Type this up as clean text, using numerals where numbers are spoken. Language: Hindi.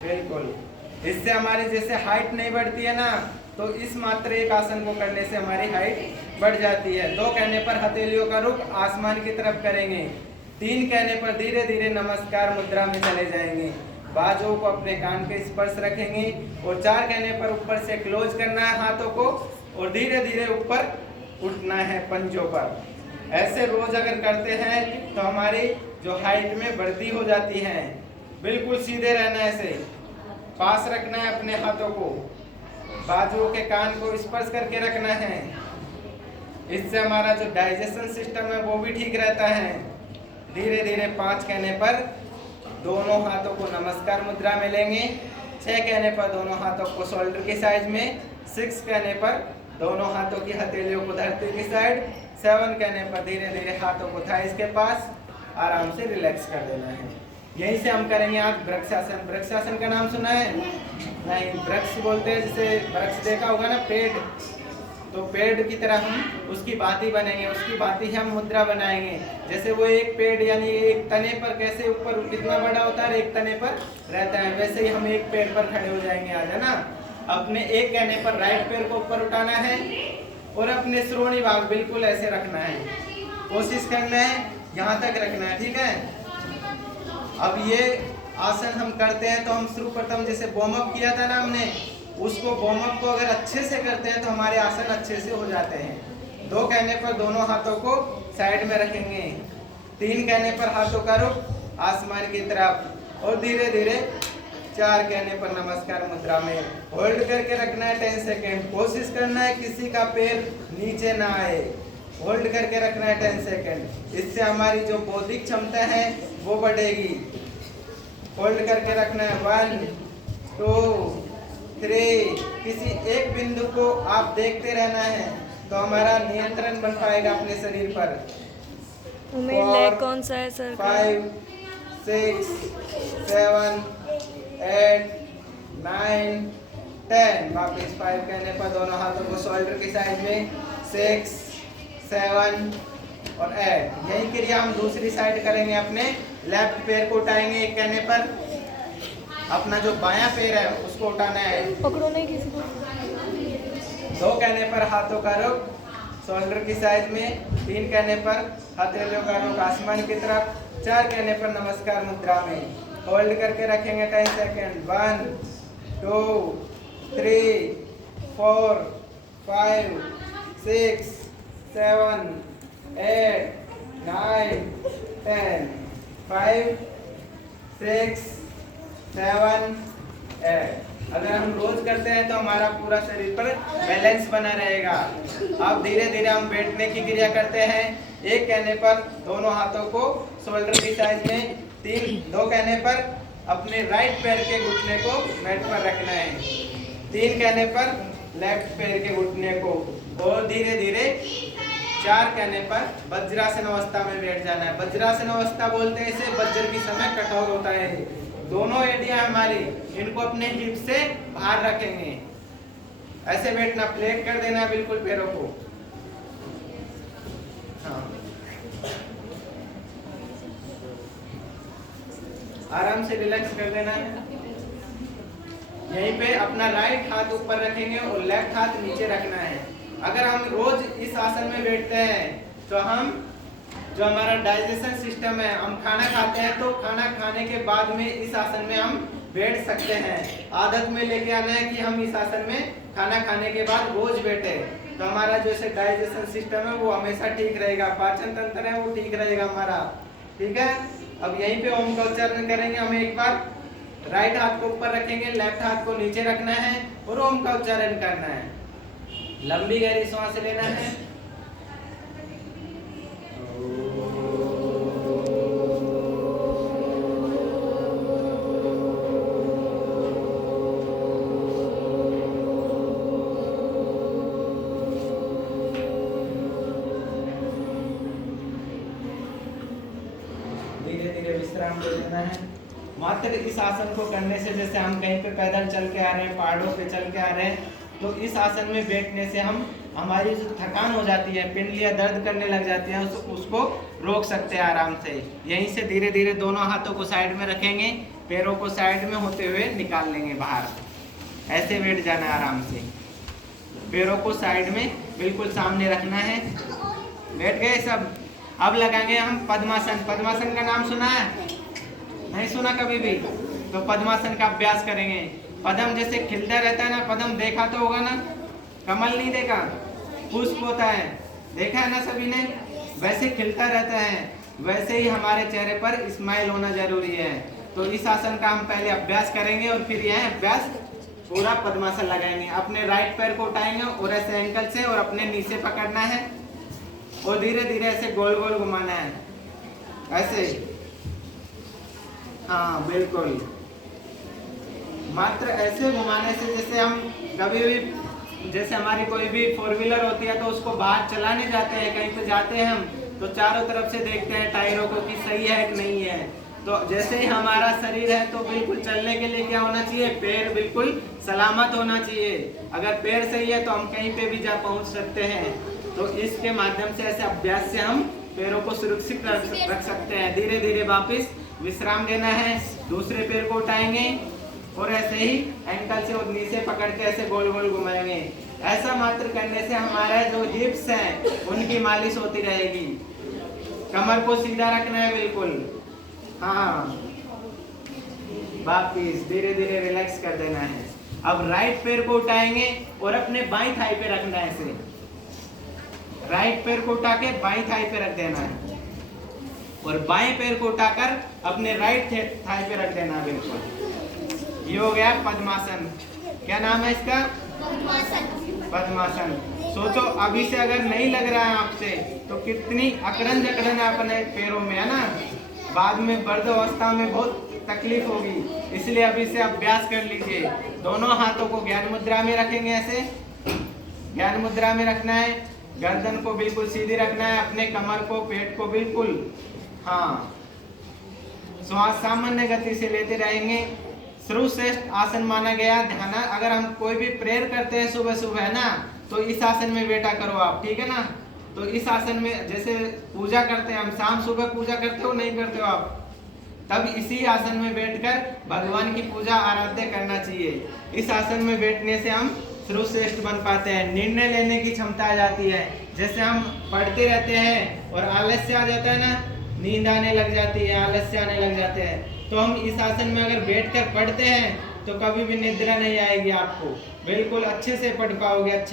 बिल्कुल। इससे हमारी जैसे हाइट नहीं बढ़ती है ना, तो इस मात्र एक आसन को करने से हमारी हाइट बढ़ जाती है। 2 कहने पर हथेलियों का रुख आसमान की तरफ करेंगे। 3 कहने पर धीरे धीरे नमस्कार मुद्रा में चले जाएंगे। बाजुओं को अपने कान के स्पर्श रखेंगे और 4 कहने पर ऊपर से क्लोज करना है हाथों को और धीरे धीरे ऊपर उठना है पंजों पर। ऐसे रोज अगर करते हैं तो हमारी जो हाइट में वृद्धि हो जाती है। बिल्कुल सीधे रहना है, ऐसे पास रखना है अपने हाथों को, बाजुओं के कान को स्पर्श करके रखना है। इससे हमारा जो डाइजेशन सिस्टम है वो भी ठीक रहता है। धीरे धीरे 5 कहने पर दोनों हाथों को नमस्कार मुद्रा में लेंगे। 6 कहने पर दोनों हाथों को शोल्डर की साइड में। 6 कहने पर दोनों हाथों की हथेलियों को धरती की साइड। 7 कहने पर धीरे धीरे हाथों को थाइस के पास आराम से रिलैक्स कर देना है। यहीं से हम करेंगे आज वृक्षासन। वृक्षासन का नाम सुना है? नहीं, वृक्ष बोलते हैं, जैसे वृक्ष देखा होगा ना, पेड़, तो पेड़ की तरह हम उसकी भांति बनेंगे, उसकी भांति ही हम मुद्रा बनाएंगे। जैसे वो एक पेड़ यानी एक तने पर कैसे ऊपर कितना बड़ा होता है, एक तने पर रहता है, वैसे ही हम एक पेड़ पर खड़े हो जाएंगे आज, है ना। अपने एक कहने पर राइट पैर को ऊपर उठाना है और अपने श्रोणी भाग बिल्कुल ऐसे रखना है। कोशिश करना है यहाँ तक रखना है, ठीक है। अब ये आसन हम करते हैं तो हम सर्वप्रथम जैसे वार्म अप किया था ना हमने, उसको वार्म अप को अगर अच्छे से करते हैं तो हमारे आसन अच्छे से हो जाते हैं। 2 कहने पर दोनों हाथों को साइड में रखेंगे। 3 कहने पर हाथों का रुख आसमान की तरफ और धीरे धीरे 4 कहने पर नमस्कार मुद्रा में होल्ड करके रखना है 10 सेकेंड। कोशिश करना है किसी का पैर नीचे ना आए, होल्ड करके रखना है 10 सेकेंड। इससे हमारी जो बौद्धिक क्षमता है वो बढ़ेगी। होल्ड करके रखना है 1 2 3। किसी एक बिंदु को आप देखते रहना है तो हमारा नियंत्रण बन पाएगा अपने शरीर पर। लेग कौन सा है सर? 5 6 7 8 9 10। वापिस 5 कहने पर दोनों हाथों को शोल्डर की साइड में। 6 7 और 8। यही क्रिया हम दूसरी साइड करेंगे। अपने लेफ्ट पैर को उठाएंगे। 1 कहने पर अपना जो बायां पैर है उसको उठाना है, पकड़ो नहीं किसी को। 2 कहने पर हाथों का रुख शोल्डर की साइड में। 3 कहने पर हथेलियों का रुख आसमान की तरफ। 4 कहने पर नमस्कार मुद्रा में होल्ड करके रखेंगे 10 सेकेंड। 1 2 3 4 5 6 7 8 9 10। 5 6 7 8। अगर हम रोज करते हैं तो हमारा पूरा शरीर पर बैलेंस बना रहेगा। अब धीरे धीरे हम बैठने की क्रिया करते हैं। 1 कहने पर दोनों हाथों को शोल्डर की साइड में। 2 कहने पर अपने राइट पैर के घुटने को मैट पर रखना है। 3 कहने पर लेफ्ट पैर के घुटने को और धीरे धीरे 4 कहने पर वज्रासन अवस्था में बैठ जाना है। वज्रासन अवस्था बोलते हैं इसे, वज्र की समय कठोर होता है। दोनों एडियां हमारी, इनको अपने हिप से बाहर रखेंगे। ऐसे बैठना, फ्लैट कर देना है बिल्कुल पैरों को। हाँ, आराम से रिलैक्स कर देना है। यहीं पे अपना राइट हाथ ऊपर रखेंगे और लेफ्ट हाथ नीचे रखना है। अगर हम रोज इस आसन में बैठते हैं तो हम जो हमारा डाइजेशन सिस्टम है, हम खाना खाते हैं तो खाना खाने के बाद में इस आसन में हम बैठ सकते हैं। आदत में लेके आना है कि हम इस आसन में खाना खाने के बाद रोज बैठे, तो हमारा जो है डाइजेशन सिस्टम है वो हमेशा ठीक रहेगा, पाचन तंत्र है वो ठीक रहेगा हमारा, ठीक है। अब यहीं पे ओम का उच्चारण करेंगे। हमें एक बार राइट हाथ को ऊपर रखेंगे, लेफ्ट हाथ को नीचे रखना है और ओम का उच्चारण करना है। लंबी गहरी सांस लेना है। धीरे धीरे विश्राम ले लेना है। मात्र इस आसन को करने से, जैसे हम कहीं पे पैदल चल के आ रहे हैं, पहाड़ों पे चल के आ रहे हैं, तो इस आसन में बैठने से हमारी जो थकान हो जाती है, पिंडलियां दर्द करने लग जाती हैं, उसको रोक सकते हैं आराम से। यहीं से धीरे धीरे दोनों हाथों को साइड में रखेंगे। पैरों को साइड में होते हुए निकाल लेंगे बाहर। ऐसे बैठ जाना है आराम से, पैरों को साइड में बिल्कुल सामने रखना है। बैठ गए सब। अब लगाएंगे हम पद्मासन। पद्मासन का नाम सुना है? नहीं सुना कभी भी? तो पद्मासन का अभ्यास करेंगे। पद्म जैसे खिलता रहता है ना, पद्म देखा तो होगा ना, कमल नहीं देखा, पुष्प होता है, देखा है ना सभी ने? वैसे खिलता रहता है, वैसे ही हमारे चेहरे पर स्माइल होना जरूरी है। तो इस आसन का हम पहले अभ्यास करेंगे और फिर यह अभ्यास पूरा पद्मासन लगाएंगे। अपने राइट पैर को उठाएंगे और ऐसे एंकल से और अपने नीचे पकड़ना है और धीरे धीरे ऐसे गोल गोल घुमाना है, ऐसे। हाँ बिल्कुल, मात्र ऐसे घुमाने से जैसे हम कभी भी, जैसे हमारी कोई भी 4 व्हीलर होती है तो उसको बाहर चलाने जाते हैं, कहीं पे जाते हैं हम, तो चारों तरफ से देखते हैं टायरों को कि सही है कि नहीं है। तो जैसे ही हमारा शरीर है तो बिल्कुल चलने के लिए क्या होना चाहिए? पैर बिल्कुल सलामत होना चाहिए। अगर पैर सही है तो हम कहीं पे भी जा पहुंच सकते हैं। तो इसके माध्यम से, ऐसे अभ्यास से हम पैरों को सुरक्षित रख सकते हैं। धीरे धीरे वापस विश्राम देना है, दूसरे पैर को उठाएंगे और ऐसे ही एंकल से और नीचे पकड़ के ऐसे गोल गोल घुमाएंगे। ऐसा मात्र करने से हमारा जो हिप्स हैं उनकी मालिश होती रहेगी। कमर को सीधा रखना है बिल्कुल। हाँ, वापिस धीरे धीरे रिलैक्स कर देना है। अब राइट पैर को उठाएंगे और अपने बाईं थाई पे रखना है ऐसे। राइट पैर को उठा के बाईं थाई पे रख देना है और बाएं पैर को उठाकर अपने राइट थाई पे रख देना है बिल्कुल। ये हो गया पद्मासन। क्या नाम है इसका? पद्मासन। सोचो अभी से अगर नहीं लग रहा है आपसे तो कितनी अकड़न जकड़न है अपने पैरों में, है ना? बाद में वृद्ध अवस्था में बहुत तकलीफ होगी, इसलिए अभी से अभ्यास कर लीजिए। दोनों हाथों को ज्ञान मुद्रा में रखेंगे, ऐसे ज्ञान मुद्रा में रखना है। गर्दन को बिल्कुल सीधी रखना है, अपने कमर को, पेट को बिल्कुल, हाँ, श्वास सामान्य गति से लेते रहेंगे। सर्वश्रेष्ठ आसन माना गया ध्यान। अगर हम कोई भी प्रेयर करते हैं सुबह सुबह, है ना, तो इस आसन में बैठा करो आप, ठीक है ना? तो इस आसन में, जैसे पूजा करते हैं हम, शाम सुबह पूजा करते हो नहीं करते हो आप, तब इसी आसन में बैठकर भगवान की पूजा आराध्य करना चाहिए। इस आसन में बैठने से हम सर्वश्रेष्ठ बन पाते हैं। निर्णय लेने की क्षमता आ जाती है। जैसे हम पढ़ते रहते हैं और आलस्य आ जाता है ना, नींद आने लग जाती है, आलस्य आने लग जाते हैं, तो हम इस आसन में अगर बैठकर पढ़ते हैं तो कभी भी निद्रा नहीं आएगी आपको, बिल्कुल अच्छे से पढ़ पाओगे। अच्छा